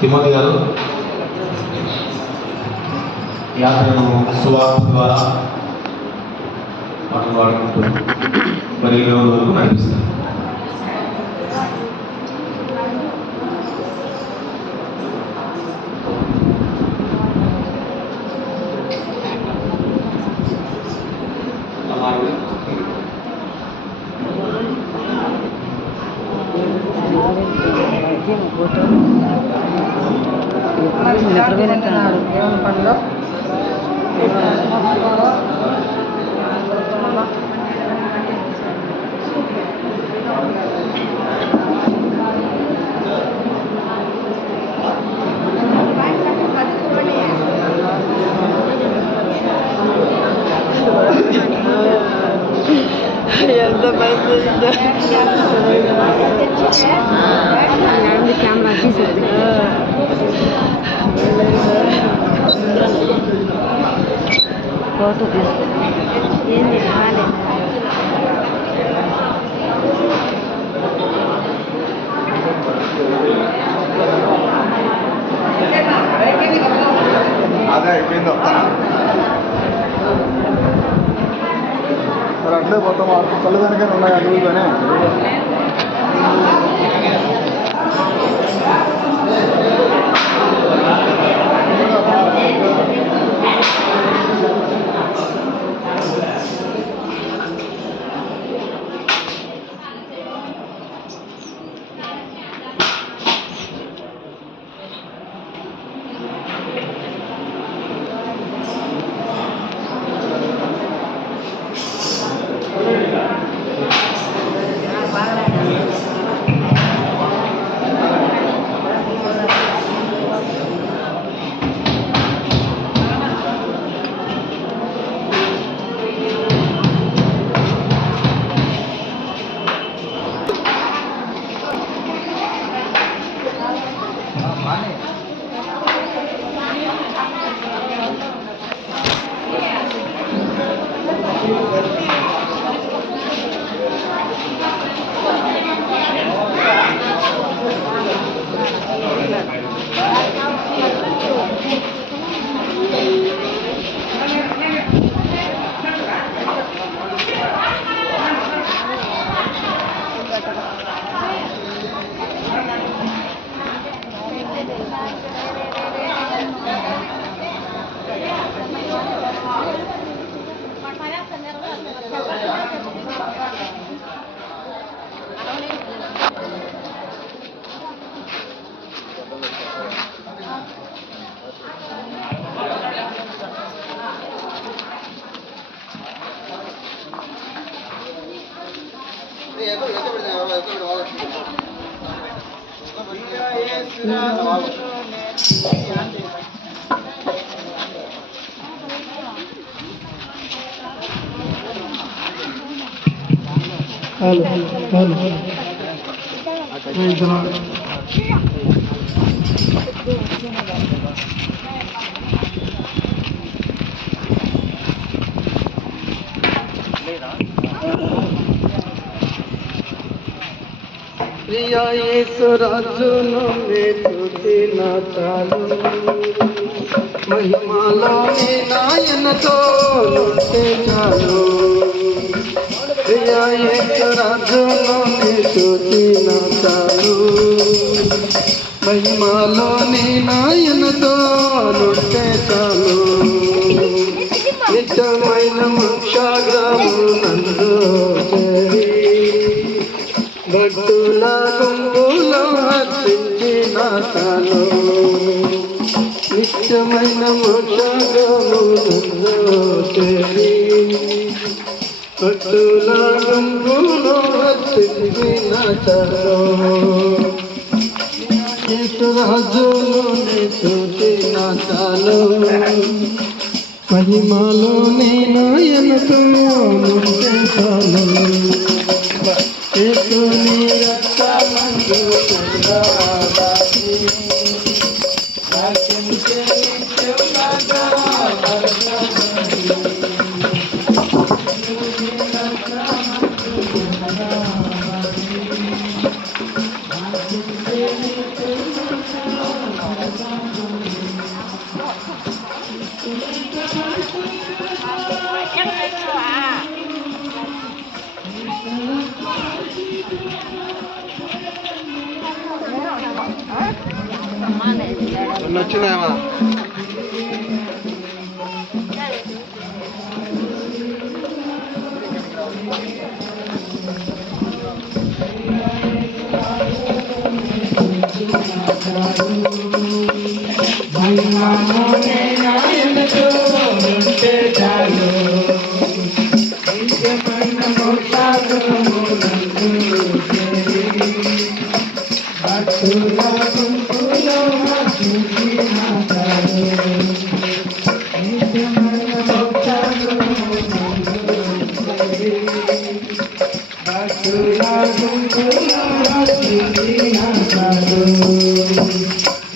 Timothy గారు యాత్రను సువార్త ద్వారా పాటలు పాడుకుంటూ మరి ఈ రోజు వరకు నడిపిస్తారు. పనిలో ఎంత మంది కెమెరా తీసేది ఫోటో తీస్తే ఏంది అదే అయిపోయింది మరి అట్లే మొత్తం చల్లదానికైనా ఉన్నాయి అడుగుగానే ప్రియా యేసు రాజును చూసిన చాలు మహిమలోని నాయనతో ఉంటే చాలు ప్రియా యేసు రాజును చూసిన చాలు మహిమలోని నాయనతో ఉంటే చాలు నిజమైన మోక్షాగ్రము నందు భక్తుల గుంపులో హర్షించిన తాను నిత్యమైన మోక్షమునందు చేరి భక్తుల గుంపులో హర్షించిన తాను యేసురాజుని చూసిన తాను మహిమలోని నాయనతో ఉంటే చాలు యేసుని రక్తమందు సంగాదాసి రక్షించే నిత్యముగా వర్షించే వచ్చినాయమా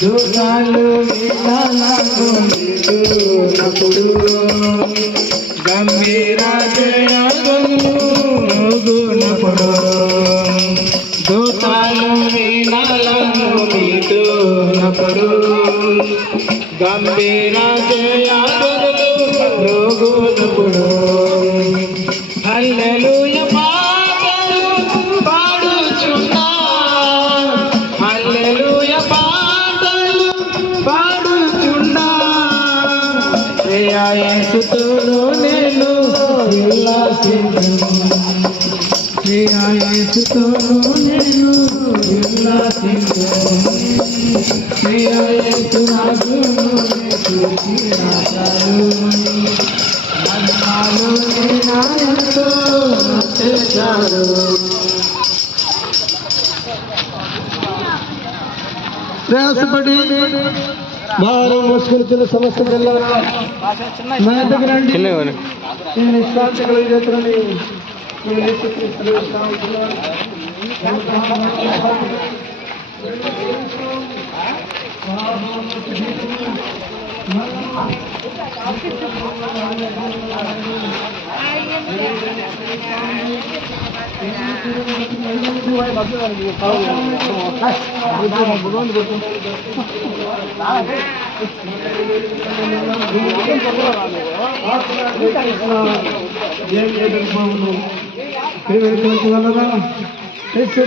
దూరాలు వినాలనుకున్నప్పుడు గంభీర జయగుణపుడు దూతాలు వినాలనుకున్నప్పుడు గంభీర జయగుణపుడు హల్లెలూయా పాటలు పాడుచున్నా హల్లెలూయా పాటలు పాడుచున్నా యేసుతో నేను ఉల్లాసించును యేసుతో నేను ఉల్లాసించును యేసు నాకు ప్రయాసపడి భారం మోసుకొచ్చిన సమస్త పిల్లలు నా దగ్గర నేను విశ్వాస కలిగేతనని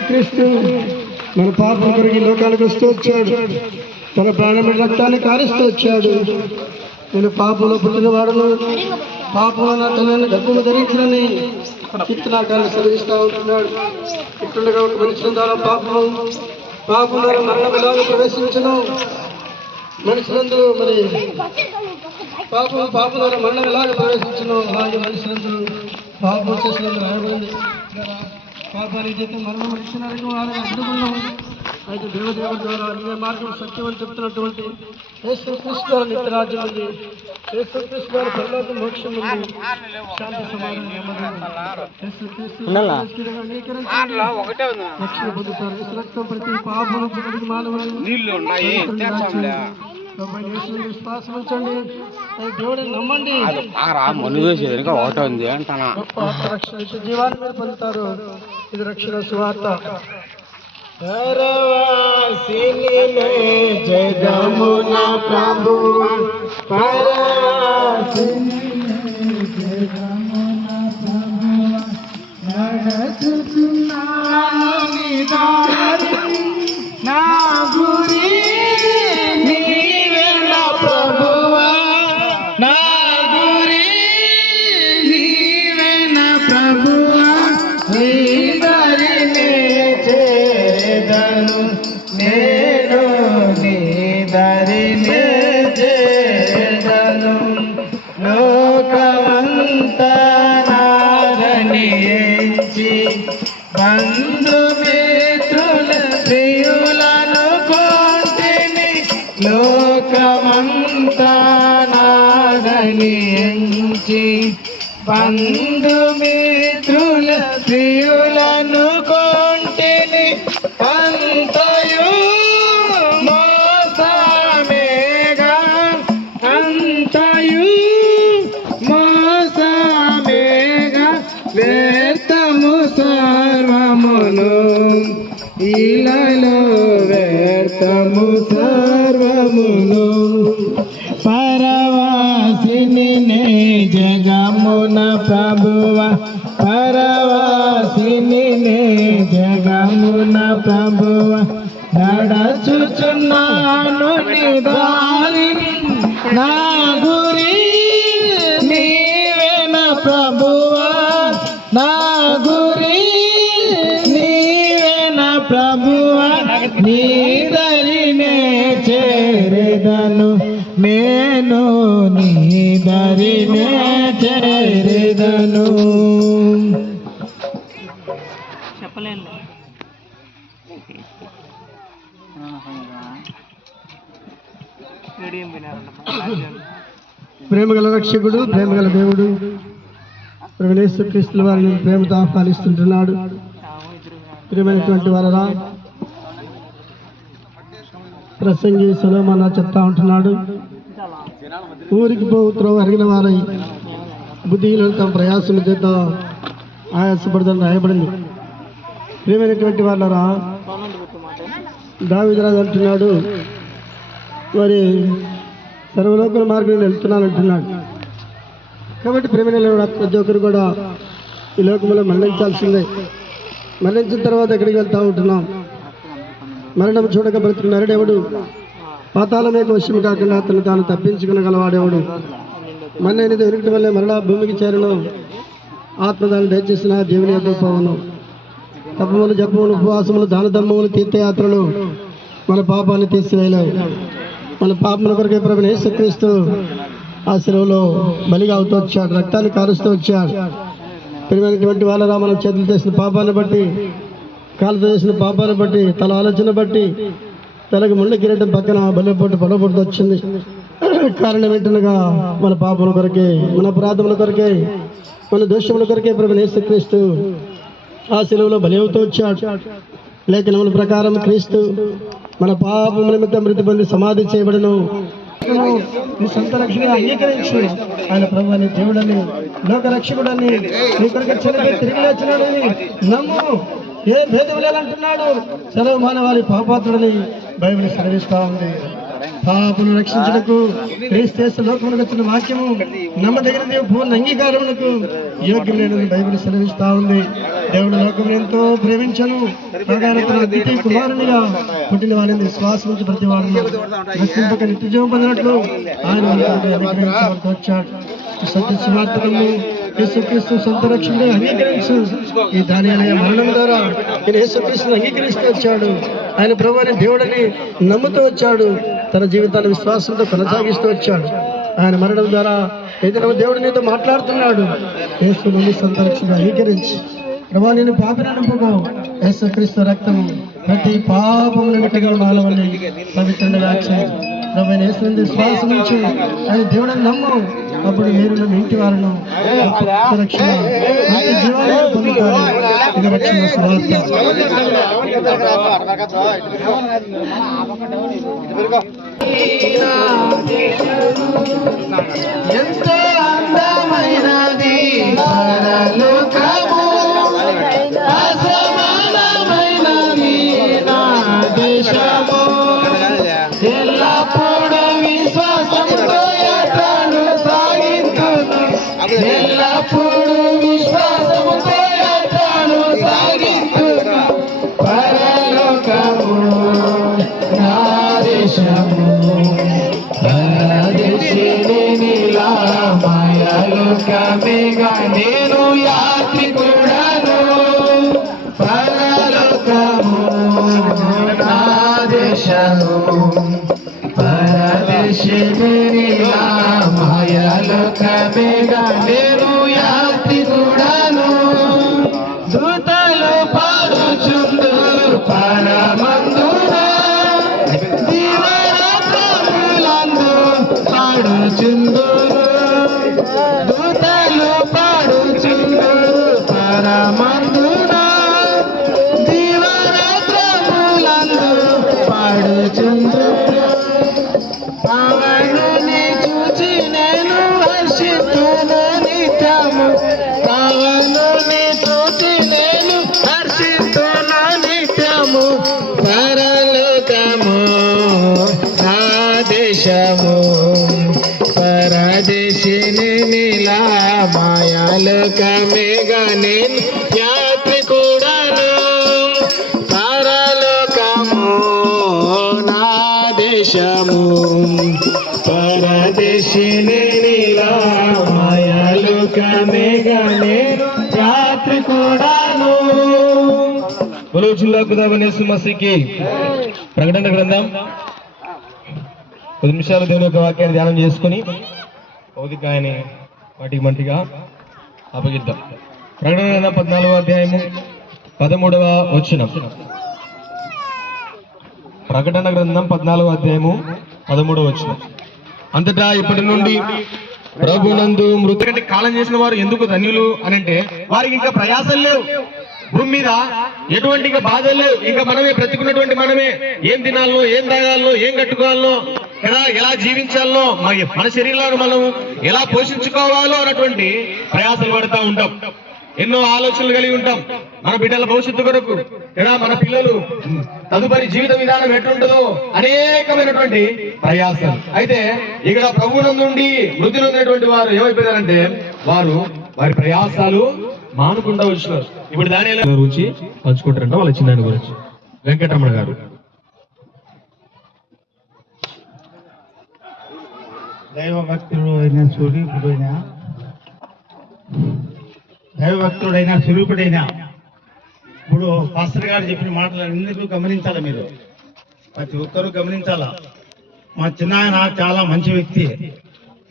క్రీస్తు మన పాపం కొరకు ఈ లోకానికి వస్తూ వచ్చాడు తన ప్రాణమైన రక్తాన్ని కారుస్తూ వచ్చాడు నేను పాపంలో పుట్టినవాడును పాపంలో నా తల్లిని గర్భము ధరించినని చిత్తనాకాన్ని సెలవిస్తూ ఉంటున్నాడు. ఇట్లుండగా ఒక మనుషుల ద్వారా పాపం ద్వారా మరణంలాగా ప్రవేశించను మనుషులందరూ మరి పాపం ద్వారా మరణం ఎలాగ ప్రవేశించను అలాగే మనుషులందరూ పాపం చేసినందుకు రాయబడింది. పాపానికి చేత మరణం ఇచ్చినారని వారిని అడ్డుకున్నాం. అయితే దేవదేవుడి ద్వారా అన్య మార్గం సత్యం అని చెప్తున్నటువంటి యేసుక్రీస్తు ద్వారా నిత్యరాజ్యం ఉంది. యేసుక్రీస్తు ద్వారా పరలోక మోక్షం ఉంది. శాంతి సమాధానం రక్షణ పొందుతారు. యేసు రక్తం ప్రతి పాపం ప్రతి మానవులను విశ్వాసం ఉంచండి. దేవుడిని నమ్మండి. రక్షణ జీవాన్ని మీరు పొందుతారు. ఇది రక్షణ సువార్త. జగమున ప్రభువా నా గురి నీవే నా ప్రభువా నా గురి నీవే నా ప్రభువా నీ దరినే చేరెదను నేను నీ దరినే చేరెదను లోకమంతా నారని ఎంచి బంధుమిత్రుల ప్రియులను కొంటిని లోకమంతా నారని ఎంచి బంధుమిత్రుల ప్రియులను కొంటిని అంతయు మోసమేగా అంతయు మోసమేగా వ్యర్థము సర్వమును ఇలలో వ్యర్థము సర్వమును పరవాసిని నే జగమున ప్రభువ పరవాసిని నే జగమున ప్రభువ నడచుచున్నాను నీ దారిని నా గురి నీవేన ప్రభువా నా గురి నీవేన ప్రభువా నీ దరినే చేరేదను నేను నీ దరినే చేరేదను. చెప్పలేను. ప్రేమగల రక్షకుడు ప్రేమగల దేవుడు యేసుక్రీస్తు వారిని ప్రేమతో ఆహ్వానిస్తుంటున్నాడు. ప్రియమైనటువంటి వారరా, ప్రసంగి సొలొమోను చెప్తా ఉంటున్నాడు, ఊరికి పోత్రో అరిగిన వారై బుద్ధిహీనులు తమ ప్రయాసం చేత ఆయాసపడదని రాయబడింది. ప్రియమైనటువంటి వాళ్ళరా, దావీదురాజు అంటున్నాడు, మరి సర్వలోకల మార్గం వెళ్తున్నాను అంటున్నాడు. కాబట్టి ప్రేమైన ప్రతి ఒక్కరు కూడా ఈ లోకంలో మరణించాల్సిందే. మరణించిన తర్వాత ఎక్కడికి వెళ్తూ ఉంటున్నాం? మరణం చూడక బ్రతుకున్నాడు ఎవడు? పాతాళమేక వశం కాకుండా అతను తాను తప్పించుకునగలవాడేవాడు? మన్నైనది ఎరుగటం వల్లే మరలా భూమికి చేరను. ఆత్మదాన్ని దయచేసిన దేవుని యొక్క పోవను. తపములు జపములు ఉపవాసములు దాన ధర్మములు తీర్థయాత్రలు మన పాపాన్ని తీసివేయలేవు. మన పాపముల కొరకే ప్రభువైన యేసుక్రీస్తు ఆ సెలవులో బలిగా అవుతూ వచ్చాడు, రక్తాన్ని కారుస్తూ వచ్చాడు. ప్రియమైనటువంటి వాళ్ళరా, మనం చేతులు చేసిన పాపాన్ని బట్టి, కాళ్ళతో చేసిన పాపాన్ని బట్టి, తల ఆలోచన బట్టి తలకి ముళ్ళ కిరీటం పక్కన బలిపోటు పొడబొట్టు వచ్చింది. కారణం ఏంటనగా మన పాపముల కొరకే, మన అపరాధముల కొరకే, మన దోషముల కొరకే ప్రభువైన యేసుక్రీస్తు ఆ సెలవులో బలి అవుతూ వచ్చాడు. లేఖనముల ప్రకారం క్రీస్తు మన పాపముల నిమిత్తం మృతి పొంది సమాధి చేయబడను. నీ సొంత రక్షణ అంగీకరించు. ఆయన ప్రభువని దేవుడని లోక రక్షకుడని నీ కొరకు చనిపోయి తిరిగి లేచినాడని నమ్ము. ఏ భేదం లేదంటున్నాడు. సెలవు మానవాళి పాపాత్రుడని బైబిల్ సెలవిస్తా ఉంది. పాపును రక్షించుటకు క్రీస్తు లోకములకు వచ్చిన వాక్యము నమ్మదగినది, పూర్ణ అంగీకారములకు యోగ్యమైనది బైబిల్ సెలవిస్తా ఉంది. దేవుడు లోకమును ఎంతో ప్రేమించను, తన ద్వితీయ కుమారునిగా పుట్టిన వారిని విశ్వాసం నుంచి ప్రతి వారిని రక్షింపక నిత్యజీవం పొందినట్లు ఆయన అనుగ్రహించబడుతూ వచ్చాడు. సత్య సువార్తను యేసుక్రీస్తు సొంత రక్షణని అంగీకరించు. ఈ దాని మరణం ద్వారా నేను యేసుక్రీస్తుని అంగీకరిస్తూ వచ్చాడు. ఆయన ప్రభువుని దేవుడని నమ్ముతూ వచ్చాడు. తన జీవితాన్ని విశ్వాసంతో కొనసాగిస్తూ వచ్చాడు. ఆయన మరణం ద్వారా ఏదైనా దేవుడు నీతో మాట్లాడుతున్నాడు. యేసుని సొంత రక్షణ అంగీకరించి ప్రభా నేను పాపిని నమ్ముకో. యేసుక్రీస్తు రక్తము ప్రతి పాపముల గట్టిగా మాలవని పవిత్రంగా చేయి. ప్రభు యేసుని విశ్వాసం నుంచి ఆయన దేవుడని నమ్ము. అప్పుడు మీరు మీ ఇంటి వారిను రక్షణ జీవాలను పొందుతారు. ఇది రక్షణ సువార్త. ఎంతో అందమైనది పరలోకము, అసమానమైనది నా దేశము. ఎల్లప్పుడూ విశ్వాసంతో యాత్రను సాగించును, ఎల్లప్పుడూ విశ్వాసముతో యాత్రను సాగించును. పరలోకము నా దేశము, పరదేశిని నీలా మాయలోకమేగా నేను యాత్రికుడను. పరలోకము నా దేశము, పరదేశిని నీలా మాయలోకమేగా నేను యాత్రికుడను. దూతలు పాడుచుందు పరమందున, దీవరాత్రములందు పాడుచుందురు. దూతలు పాడుచుందు పరమందున, దీవరాత్రములందు పాడుచుందురు. పవనుని చూచి నేను హర్షిస్తును నిత్యము, పవనుని చూచి నేను హర్షిస్తును నిత్యము. పరలోకము నా దేశము, పరదేశిని నీలా రోజుల్లో ఖుదావనేసు మసీకి ప్రకటన గ్రంథం 10 నిమిషాలు దేవుని యొక్క వాక్యాన్ని ధ్యానం చేసుకుని భౌతికాయని వాటికి మంటిగా అప్పగిద్దాం. ప్రకటన గ్రంథం 14వ అధ్యాయము 13వ వచనం. ప్రకటన గ్రంథం 14వ అధ్యాయము 13వ వచనం. అంతటా ఇప్పటి నుండి ప్రభునందు మృతి కంటే కాలం చేసిన వారు ఎందుకు ధన్యులు అని అంటే, వారికి ఇంకా ప్రయాసం లేవు, భూమి మీద ఎటువంటి ఇంకా బాధలు లేవు, ఇంకా మనమే బ్రతికున్నటువంటి మనమే ఏం తినాలనో, ఏం తాగాలనో, ఏం కట్టుకోవాలనో, ఎలా జీవించాలనో, మన శరీరాలను మనం ఎలా పోషించుకోవాలో అన్నటువంటి ప్రయాసాలు పడుతూ ఉంటాం. ఎన్నో ఆలోచనలు కలిగి ఉంటాం మన బిడ్డల భవిష్యత్తు కొరకు, మన పిల్లలు తదుపరి జీవిత విధానం ఎట్లుంటుందో అనేకమైనటువంటి ప్రయాసాలు. అయితే ఇక్కడ ప్రభువునందుండి మృతి నొందినటువంటి వారు ఏమైపోయారంటే, వారి ప్రయాసాలు మానుకుండా వచ్చినారు. ఇప్పుడు దాని గురించి పంచుకుంటారంట వాళ్ళ చిన్న గురించి. వెంకటరమణ గారు. దైవభక్తుడైన స్వరూపుడైన ఇప్పుడు పాస్టర్ గారు చెప్పిన మాటలు ఎందుకు గమనించాలా, మీరు ప్రతి ఒక్కరూ గమనించాలా. మా చిన్నాయన చాలా మంచి వ్యక్తి.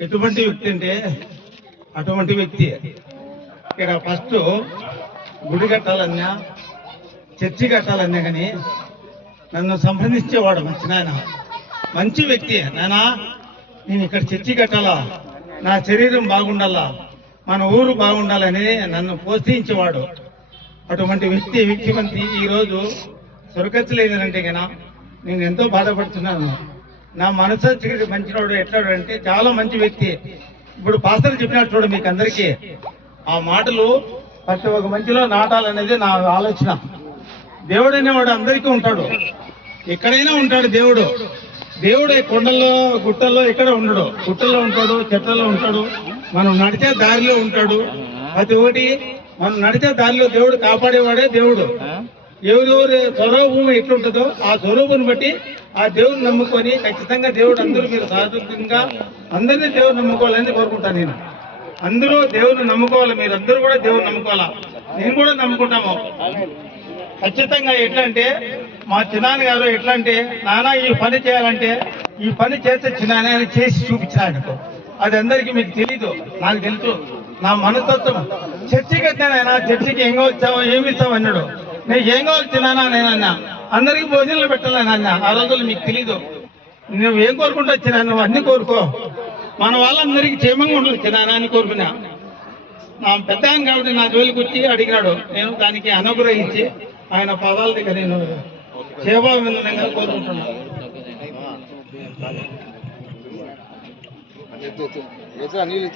ఎటువంటి వ్యక్తి అంటే అటువంటి వ్యక్తి. ఇక్కడ ఫస్ట్ గుడి కట్టాలన్నా, చర్చి కట్టాలన్నా కానీ నన్ను సంప్రదించేవాడు మా చిన్నాయన. మంచి వ్యక్తి. నాయనా, నేను ఇక్కడ చర్చి కట్టాలా, నా శరీరం బాగుండాలా, మన ఊరు బాగుండాలని నన్ను ప్రోత్సహించేవాడు. అటువంటి వ్యక్తివంతి ఈరోజు స్వర్గచ్చలేదంటే కన్నా నేను ఎంతో బాధపడుతున్నాను. నా మనసు మంచివాడు ఎట్లాడు అంటే చాలా మంచి వ్యక్తి. ఇప్పుడు పాస్టర్ చెప్పినట్టు చూడ మీకు అందరికీ ఆ మాటలు ప్రతి ఒక్క మంచిలో నాటాలనేది నా ఆలోచన. దేవుడు అనేవాడు అందరికీ ఉంటాడు, ఎక్కడైనా ఉంటాడు. దేవుడు కొండల్లో, గుట్టల్లో ఎక్కడ ఉండడు. గుట్టల్లో ఉంటాడు, చెట్లలో ఉంటాడు, మనం నడిచే దారిలో ఉంటాడు. ప్రతి ఒక్కటి మనం నడిచే దారిలో దేవుడు కాపాడేవాడే దేవుడు. ఎవరెవరు స్వరూపం ఎట్లుంటుందో ఆ స్వరూపుని బట్టి ఆ దేవుడిని నమ్ముకొని ఖచ్చితంగా దేవుడు అందరూ మీరు సాధుగా అందరినీ దేవుడు నమ్ముకోవాలని కోరుకుంటాను నేను. అందరూ దేవుడిని నమ్ముకోవాలి, మీరు అందరూ కూడా దేవుడిని నమ్ముకోవాలా. నేను కూడా నమ్ముకుంటాము ఖచ్చితంగా. ఎట్లా అంటే మా చిన్నాన్న గారు ఎట్లా అంటే, నాన్న ఈ పని చేయాలంటే ఈ పని చేస్తే చిన్నాన్న అని చేసి చూపించాడు. అది అందరికీ మీకు తెలీదు, నాకు తెలుసు. నా మనస్తత్వం చర్చి కట్టినాయన, చర్చికి ఏం వచ్చావో ఏమి ఇస్తావు అన్నాడు. నేను ఏం కావాలి తిన్నానా నేనన్నా, అందరికీ భోజనాలు పెట్టాలని అన్న. ఆ రోజులు మీకు తెలీదు. నువ్వు ఏం కోరుకుంటూ వచ్చినా, నువ్వు అన్ని కోరుకో, మన వాళ్ళందరికీ క్షేమంగా ఉండాలి చిన్నానా అని కోరుకున్నా. నా పెద్ద ఆయన కాబట్టి నా జోలికి వచ్చి అడిగినాడు. నేను దానికి అనుగ్రహించి ఆయన పదాల దగ్గర నేను సేవా విందనంగా కోరుకుంటున్నాను. నీళ్ళు